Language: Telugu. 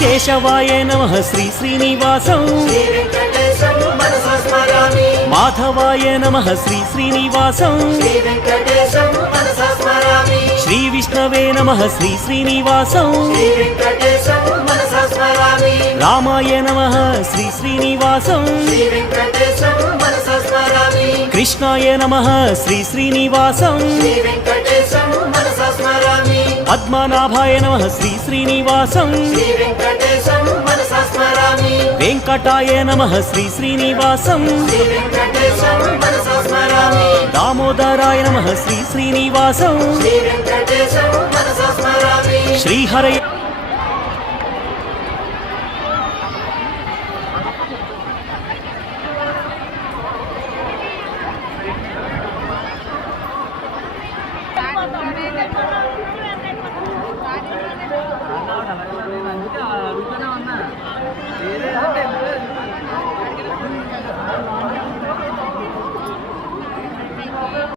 కేశవాయ నమః శ్రీ శ్రీనివాసం శ్రీ వెంకటేశం మనసా స్మరామి మాధవాయ నమః శ్రీ శ్రీనివాసం శ్రీ వెంకటేశం మనసా స్మరామి శ్రీ విష్ణవే నమః శ్రీ శ్రీనివాసం శ్రీ వెంకటేశం మనసా స్మరామి రామాయ నమః శ్రీ శ్రీనివాసం శ్రీ వెంకటేశం మనసా స్మరామి కృష్ణాయ నమః శ్రీ శ్రీనివాసం శ్రీ వెంకటేశం మనసా స్మరామి పద్మనాభాయ నమః శ్రీ శ్రీనివాసం శ్రీ వెంకటేశం మనసా స్మరామి వెంకటాయ నమః శ్రీ శ్రీనివాసం శ్రీ వెంకటేశం మనసా స్మరామి దామోదరాయ నమః శ్రీ శ్రీనివాసం శ్రీ వెంకటేశం మనసా స్మరామి శ్రీహరయ